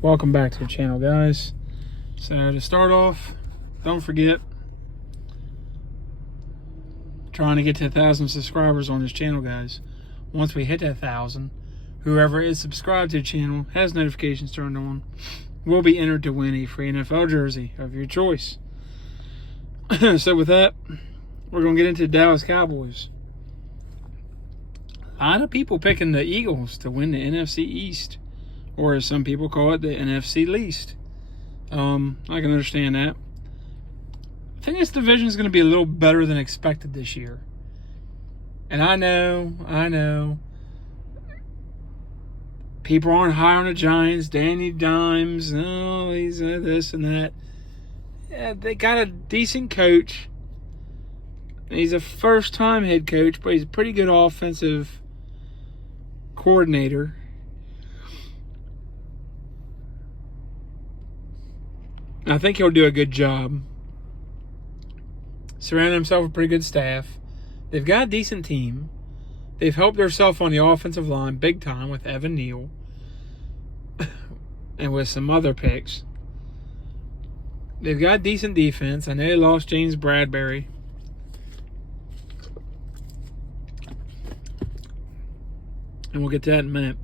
Welcome back to the channel, guys. So to start off, don't forget, trying to get to 1,000 subscribers on this channel, guys. Once we hit that 1,000, whoever is subscribed to the channel, has notifications turned on, will be entered to win a free NFL jersey of your choice. So with that, we're going to get into the Dallas Cowboys. A lot of people picking the Eagles to win the NFC East, or as some people call it, the NFC least. I can understand that. I think this division is going to be a little better than expected this year. And I know. People aren't high on the Giants. Danny Dimes, no, he's this and that. Yeah, they got a decent coach. He's a first-time head coach, but he's a pretty good offensive coordinator. I think he'll do a good job. Surrounding himself with a pretty good staff. They've got a decent team. They've helped themselves on the offensive line big time with Evan Neal and with some other picks. They've got decent defense. I know they lost James Bradbury. And we'll get to that in a minute.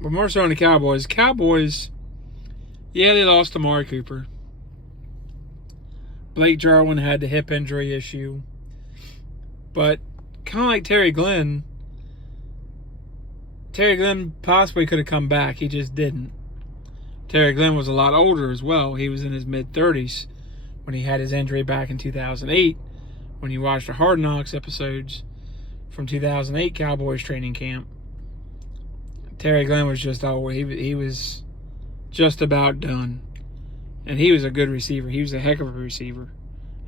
But more so on the Cowboys. Cowboys, yeah, they lost Amari Cooper. Blake Jarwin had the hip injury issue. But kind of like Terry Glenn possibly could have come back. He just didn't. Terry Glenn was a lot older as well. He was in his mid-30s when he had his injury back in 2008. When you watched the Hard Knocks episodes from 2008 Cowboys training camp, Terry Glenn was just old. He was just about done. And he was a good receiver. He was a heck of a receiver.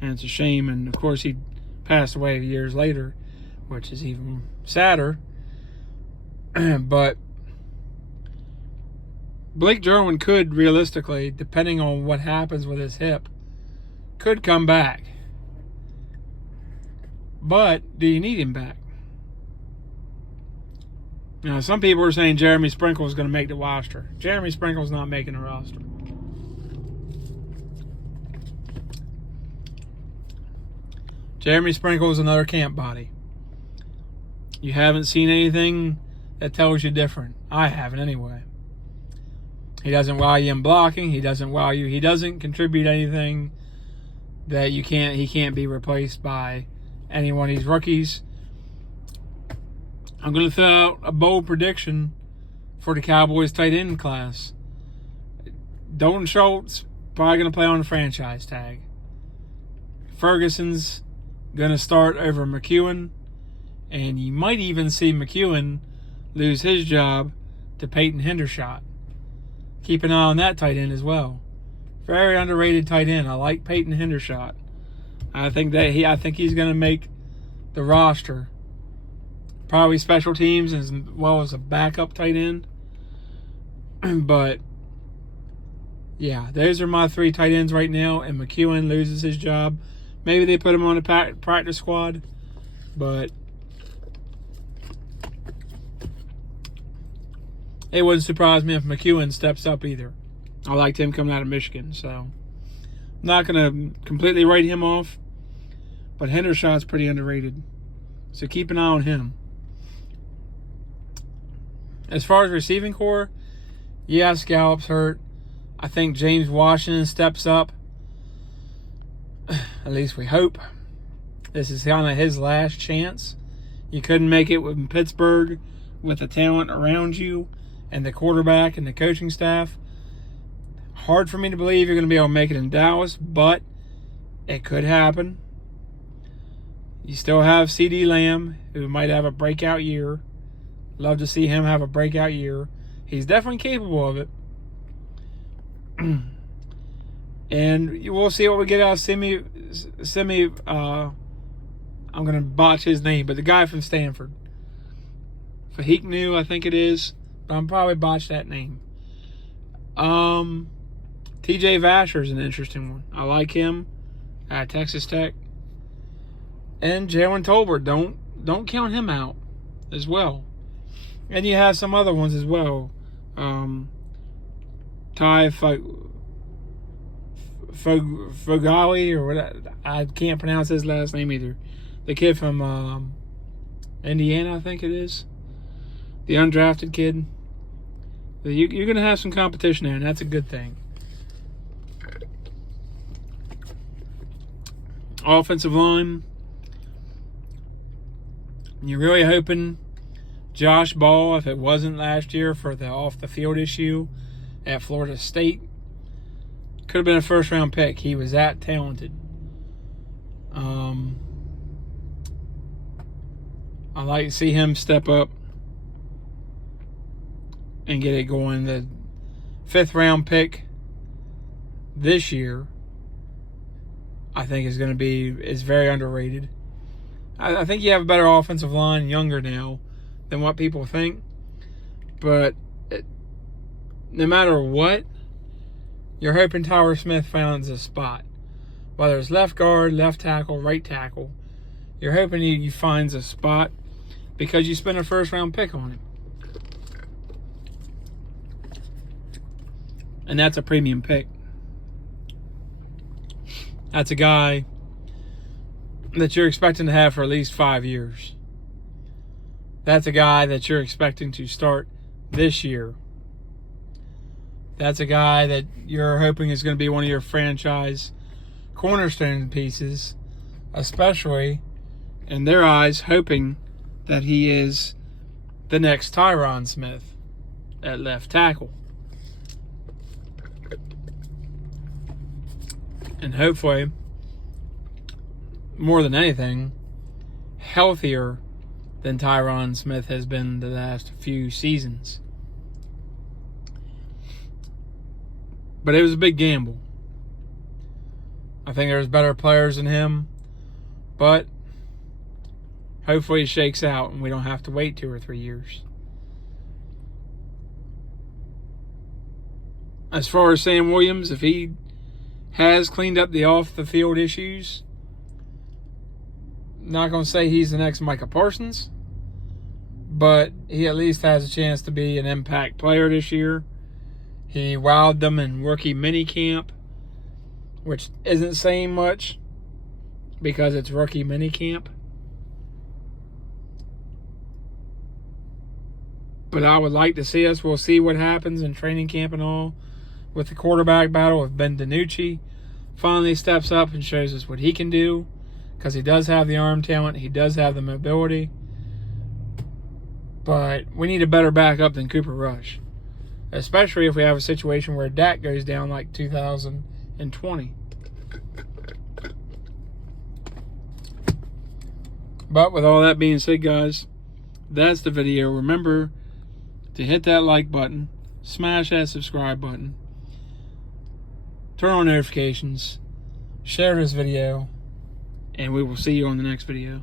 And it's a shame. And, of course, he passed away years later, which is even sadder. But Blake Jarwin could, realistically, depending on what happens with his hip, could come back. But do you need him back? Now, some people are saying Jeremy Sprinkle is going to make the roster. Jeremy Sprinkle's not making the roster. Jeremy Sprinkle is another camp body. You haven't seen anything that tells you different. I haven't anyway. He doesn't wow you in blocking. He doesn't wow you. He doesn't contribute anything that he can't be replaced by any one of these rookies. I'm going to throw out a bold prediction for the Cowboys tight end class. Dalton Schultz probably going to play on the franchise tag. Ferguson's going to start over McEwen, and you might even see McEwen lose his job to Peyton Hendershot. Keep an eye on that tight end as well. Very underrated tight end. I like Peyton Hendershot. I think he's going to make the roster. Probably special teams as well as a backup tight end. But yeah, those are my three tight ends right now. And McEwen loses his job. Maybe they put him on the practice squad. But it wouldn't surprise me if McEwen steps up either. I liked him coming out of Michigan. So I'm not going to completely write him off. But Hendershot's pretty underrated. So keep an eye on him. As far as receiving core, yeah, Scallop's hurt. I think James Washington steps up. At least we hope. This is kind of his last chance. You couldn't make it with Pittsburgh with the talent around you and the quarterback and the coaching staff. Hard for me to believe you're going to be able to make it in Dallas, but it could happen. You still have CeeDee Lamb, who might have a breakout year. Love to see him have a breakout year. He's definitely capable of it. And we'll see what we get out of I'm going to botch his name, but the guy from Stanford. Fahiknu, I think it is. But I'm probably botched that name. TJ Vasher is an interesting one. I like him at Texas Tech. And Jalen Tolbert, don't count him out as well. And you have some other ones as well, Ty Fogali, or what? I can't pronounce his last name either. The kid from Indiana, I think it is. The undrafted kid. You're going to have some competition there, and that's a good thing. Offensive line. You're really hoping Josh Ball, if it wasn't last year for the off-the-field issue at Florida State, could have been a first-round pick. He was that talented. I'd like to see him step up and get it going. The 5th-round pick this year, I think, is very underrated. I think you have a better offensive line younger now than what people think. But no matter what, you're hoping Tyler Smith finds a spot. Whether it's left guard, left tackle, right tackle, you're hoping he finds a spot because you spent a first-round pick on him. And that's a premium pick. That's a guy that you're expecting to have for at least 5 years. That's a guy that you're expecting to start this year. That's a guy that you're hoping is going to be one of your franchise cornerstone pieces, especially in their eyes, hoping that he is the next Tyron Smith at left tackle. And hopefully, more than anything, healthier than Tyron Smith has been the last few seasons. But it was a big gamble. I think there's better players than him, but hopefully it shakes out and we don't have to wait 2 or 3 years. As far as Sam Williams, if he has cleaned up the off-the-field issues, not going to say he's the next Micah Parsons, but he at least has a chance to be an impact player this year. He wowed them in rookie minicamp, which isn't saying much because it's rookie minicamp. But I would like to see us. We'll see what happens in training camp and all with the quarterback battle. If Ben DiNucci finally steps up and shows us what he can do, because he does have the arm talent, he does have the mobility. But we need a better backup than Cooper Rush, especially if we have a situation where Dak goes down like 2020. But with all that being said, guys, that's the video. Remember to hit that like button, smash that subscribe button, turn on notifications, share this video, and we will see you on the next video.